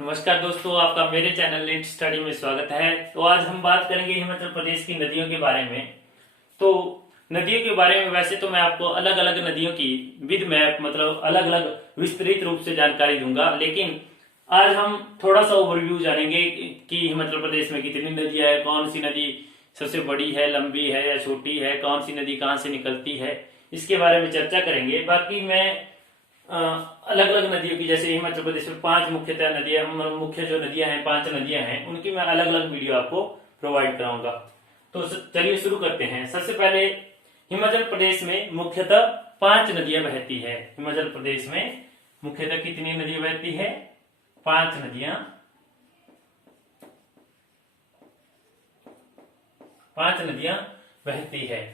नमस्कार दोस्तों, आपका मेरे चैनल लेट स्टडी में स्वागत है। तो आज हम बात करेंगे हिमाचल प्रदेश की नदियों के बारे में। तो नदियों के बारे में वैसे तो मैं आपको अलग अलग नदियों की विद मैप मतलब अलग अलग विस्तृत रूप से जानकारी दूंगा, लेकिन आज हम थोड़ा सा ओवरव्यू जानेंगे कि हिमाचल प्रदेश में कितनी नदियां है, कौन सी नदी सबसे बड़ी है, लंबी है या छोटी है, कौन सी नदी कहाँ से निकलती है, इसके बारे में चर्चा करेंगे। बाकी मैं अलग अलग नदियों की, जैसे हिमाचल प्रदेश में 5 मुख्यतः नदियां, मुख्य जो नदियां हैं 5 नदियां हैं, उनकी मैं अलग अलग वीडियो आपको प्रोवाइड कराऊंगा। तो चलिए शुरू करते हैं। सबसे पहले हिमाचल प्रदेश में मुख्यतः 5 नदियां बहती है। हिमाचल प्रदेश में मुख्यतः कितनी नदियां बहती है? 5 नदियां, 5 नदियां बहती है।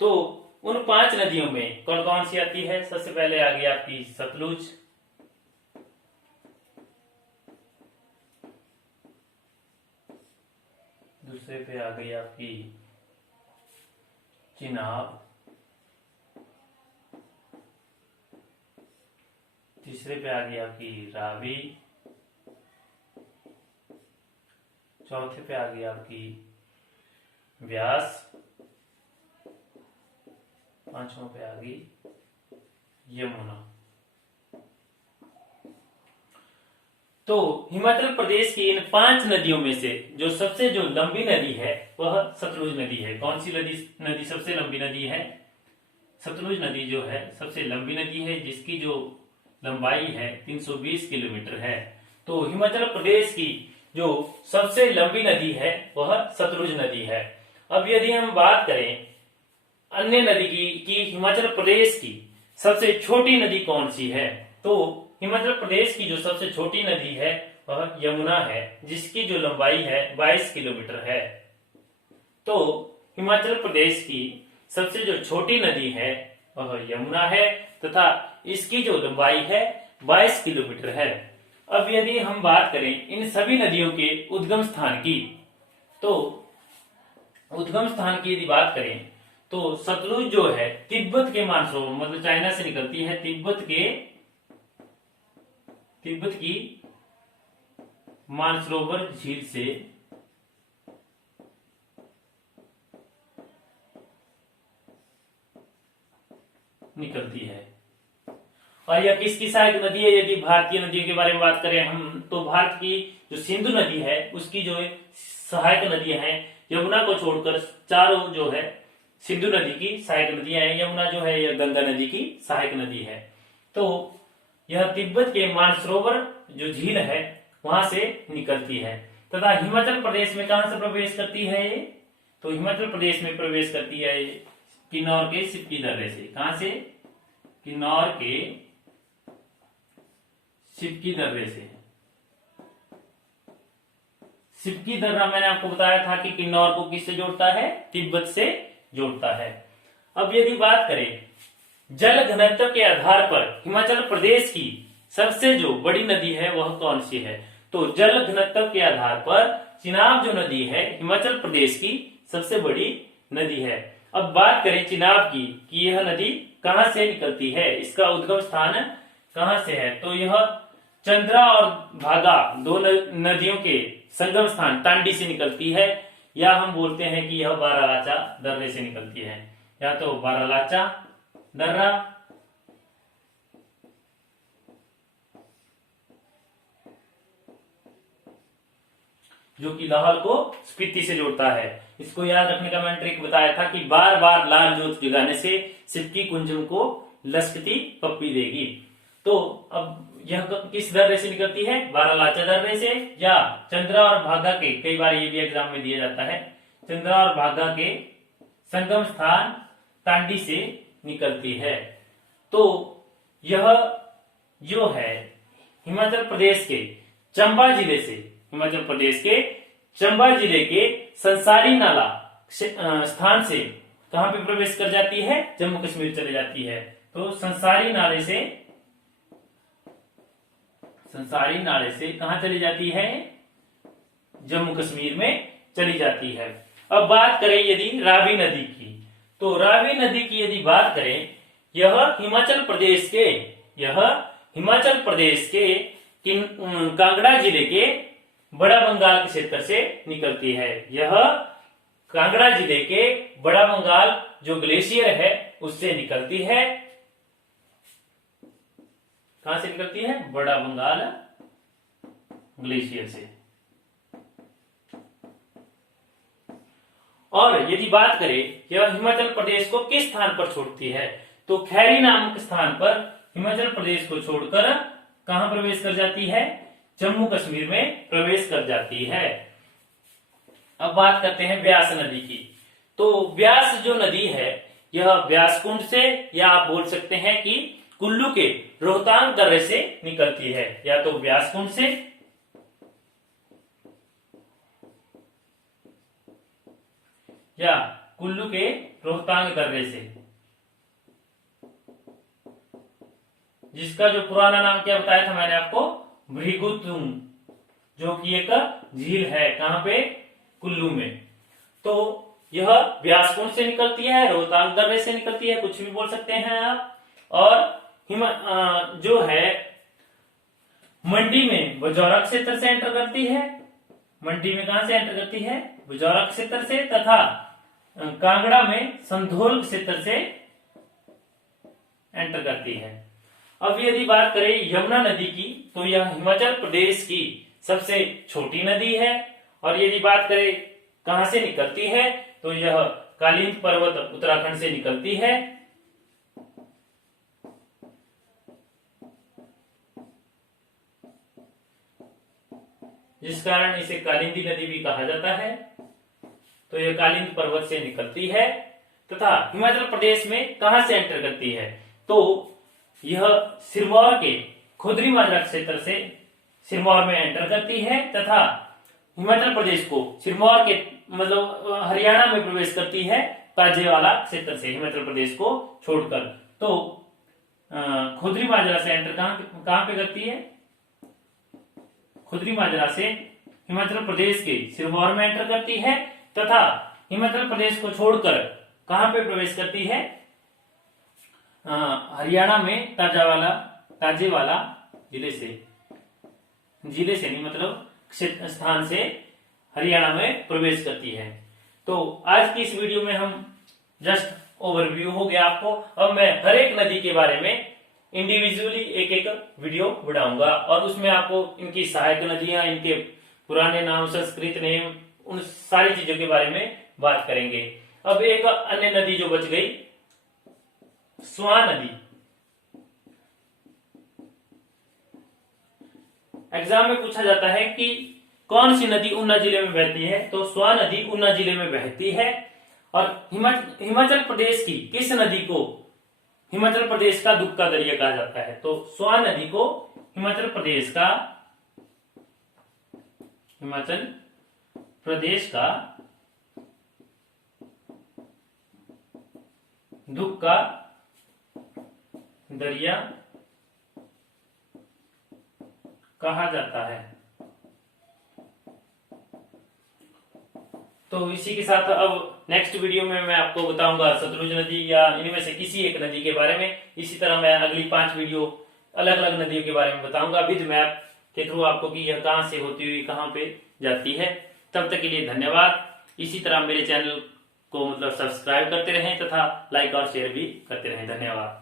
तो उन 5 नदियों में कौन कौन सी आती है? सबसे पहले आ गई आपकी सतलुज, दूसरे पे आ गई आपकी चिनाब, तीसरे पे आ गई आपकी रावी, चौथे पे आ गई आपकी व्यास, पांचवा पे आ गई यमुना। तो हिमाचल प्रदेश की इन 5 नदियों में से जो लंबी नदी है वह सतलुज नदी है। कौन सी नदी सबसे लंबी नदी है? सतलुज नदी जो है सबसे लंबी नदी है, जिसकी जो लंबाई है 320 किलोमीटर है। तो हिमाचल प्रदेश की जो सबसे लंबी नदी है वह सतलुज नदी है। अब यदि हम बात करें अन्य नदी की हिमाचल प्रदेश की सबसे छोटी नदी कौन सी है, तो हिमाचल प्रदेश की जो सबसे छोटी नदी है वह यमुना है, जिसकी जो लंबाई है 22 किलोमीटर है। तो हिमाचल प्रदेश की सबसे जो छोटी नदी है वह यमुना है तथा इसकी जो लंबाई है 22 किलोमीटर है। अब यदि हम बात करें इन सभी नदियों के उद्गम स्थान की, तो उद्गम स्थान की यदि बात करें तो सतलुज जो है तिब्बत के मानसरोवर मतलब चाइना से निकलती है, तिब्बत की मानसरोवर झील से निकलती है। और यह किसकी सहायक नदी है? यदि भारतीय नदियों के बारे में बात करें हम, तो भारत की जो सिंधु नदी है उसकी जो सहायक नदियां हैं, यमुना को छोड़कर चारों जो है सिंधु नदी की सहायक नदियां हैं। यमुना जो है यह गंगा नदी की सहायक नदी है। तो यह तिब्बत के मानसरोवर जो झील है वहां से निकलती है तथा हिमाचल प्रदेश में कहां से प्रवेश करती है ये? तो हिमाचल प्रदेश में प्रवेश करती है किन्नौर के सिप्पी दर्रे से। कहां से? किन्नौर के सिप्पी दर्रे से। सिप्पी दर्रा मैंने आपको बताया था कि किन्नौर को किससे जोड़ता है? तिब्बत से जोड़ता है। अब यदि बात करें जल घनत्व के आधार पर हिमाचल प्रदेश की सबसे जो बड़ी नदी है वह कौन सी है, तो जल घनत्व के आधार पर चिनाब जो नदी है हिमाचल प्रदेश की सबसे बड़ी नदी है। अब बात करें चिनाब की कि यह नदी कहां से निकलती है, इसका उद्गम स्थान कहां से है, तो यह चंद्रा और भागा दो नदियों के संगम स्थान टांडी से निकलती है, या हम बोलते हैं कि यह बारालाचा दर्रे से निकलती है, या तो बारालाचा दर्रा जो कि लाहौल को स्पीति से जोड़ता है। इसको याद रखने का मैंने ट्रिक बताया था कि बार बार लाल जोत जगाने से सिप्पी कुंजम को लसकती पप्पी देगी। तो अब यह किस दर्रे से निकलती है? बारालाचा दर्रे से, या चंद्रा और भागा के, कई बार ये भी एग्जाम में दिया जाता है, चंद्रा और भागा के संगम स्थान टांडी से निकलती है। तो यह जो है हिमाचल प्रदेश के चंबा जिले से, हिमाचल प्रदेश के चंबा जिले के संसारी नाला स्थान से कहां पे प्रवेश कर जाती है? जम्मू कश्मीर चले जाती है। तो संसारी नाले से कहां चली जाती है? जम्मू कश्मीर में चली जाती है। अब बात करें यदि रावी नदी की, तो रावी नदी की यदि बात करें, यह हिमाचल प्रदेश के कांगड़ा जिले के बड़ा बंगाल के क्षेत्र से निकलती है। यह कांगड़ा जिले के बड़ा बंगाल जो ग्लेशियर है उससे निकलती है। कहां से निकलती है? बड़ा बंगाल ग्लेशियर से। और यदि बात करें यह हिमाचल प्रदेश को किस स्थान पर छोड़ती है, तो खैरी नामक स्थान पर हिमाचल प्रदेश को छोड़कर कहां प्रवेश कर जाती है? जम्मू कश्मीर में प्रवेश कर जाती है। अब बात करते हैं व्यास नदी की। तो व्यास जो नदी है यह व्यास कुंड से, या आप बोल सकते हैं कि कुल्लू के रोहतांग दर्रे से निकलती है, या तो व्यास कुंड से या कुल्लू के रोहतांग दर्रे से, जिसका जो पुराना नाम क्या बताया था मैंने आपको? भृगुतुंग, जो कि एक झील है। कहां पे? कुल्लू में। तो यह व्यास कुंड से निकलती है, रोहतांग दर्रे से निकलती है, कुछ भी बोल सकते हैं आप। और जो है मंडी में बजौरा क्षेत्र से एंटर करती है। मंडी में कहां से एंटर करती है? बजौरा क्षेत्र से, तथा कांगड़ा में संधोल क्षेत्र से एंटर करती है। अब यदि बात करें यमुना नदी की, तो यह हिमाचल प्रदेश की सबसे छोटी नदी है। और यदि बात करें कहां से निकलती है, तो यह कालिंद पर्वत उत्तराखंड से निकलती है। जिस कारण इसे कालिंदी नदी भी कहा जाता है। तो यह कालिंद पर्वत से निकलती है, तथा हिमाचल प्रदेश में कहां से एंटर करती है, तो यह सिरमौर के खुदरी माजरा क्षेत्र से सिरमौर में एंटर करती है, तथा हिमाचल प्रदेश को सिरमौर के मतलब हरियाणा में प्रवेश करती है ताजेवाला क्षेत्र से, हिमाचल प्रदेश को छोड़कर। तो खुदरी माजरा से एंटर कहां पे करती है? खुदरी माजरा से हिमाचल प्रदेश के सिरमौर में एंटर करती है, तथा हिमाचल प्रदेश को छोड़कर कहां पे प्रवेश करती है? हरियाणा में ताजेवाला जिले से नहीं, मतलब स्थान से हरियाणा में प्रवेश करती है। तो आज की इस वीडियो में हम जस्ट ओवरव्यू हो गया आपको। अब मैं हर एक नदी के बारे में इंडिविजुअली एक एक वीडियो बनाऊंगा, और उसमें आपको इनकी सहायक नदियां, इनके पुराने नाम, संस्कृत नेम, उन सारी चीजों के बारे में बात करेंगे। अब एक अन्य नदी जो बच गई, स्वां नदी। एग्जाम में पूछा जाता है कि कौन सी नदी ऊना जिले में बहती है, तो स्वां नदी ऊना जिले में बहती है। और हिमाचल प्रदेश की किस नदी को हिमाचल प्रदेश का दुख का दरिया कहा जाता है, तो स्वां नदी को हिमाचल प्रदेश का दुख का दरिया कहा जाता है। तो इसी के साथ अब नेक्स्ट वीडियो में मैं आपको बताऊंगा सतलुज नदी या इनमें से किसी एक नदी के बारे में। इसी तरह मैं अगली 5 वीडियो अलग अलग नदियों के बारे में बताऊंगा विद मैप के थ्रू आपको कि यह कहां से होती हुई कहां पे जाती है। तब तक के लिए धन्यवाद। इसी तरह मेरे चैनल को मतलब सब्सक्राइब करते रहें तथा लाइक और शेयर भी करते रहें। धन्यवाद।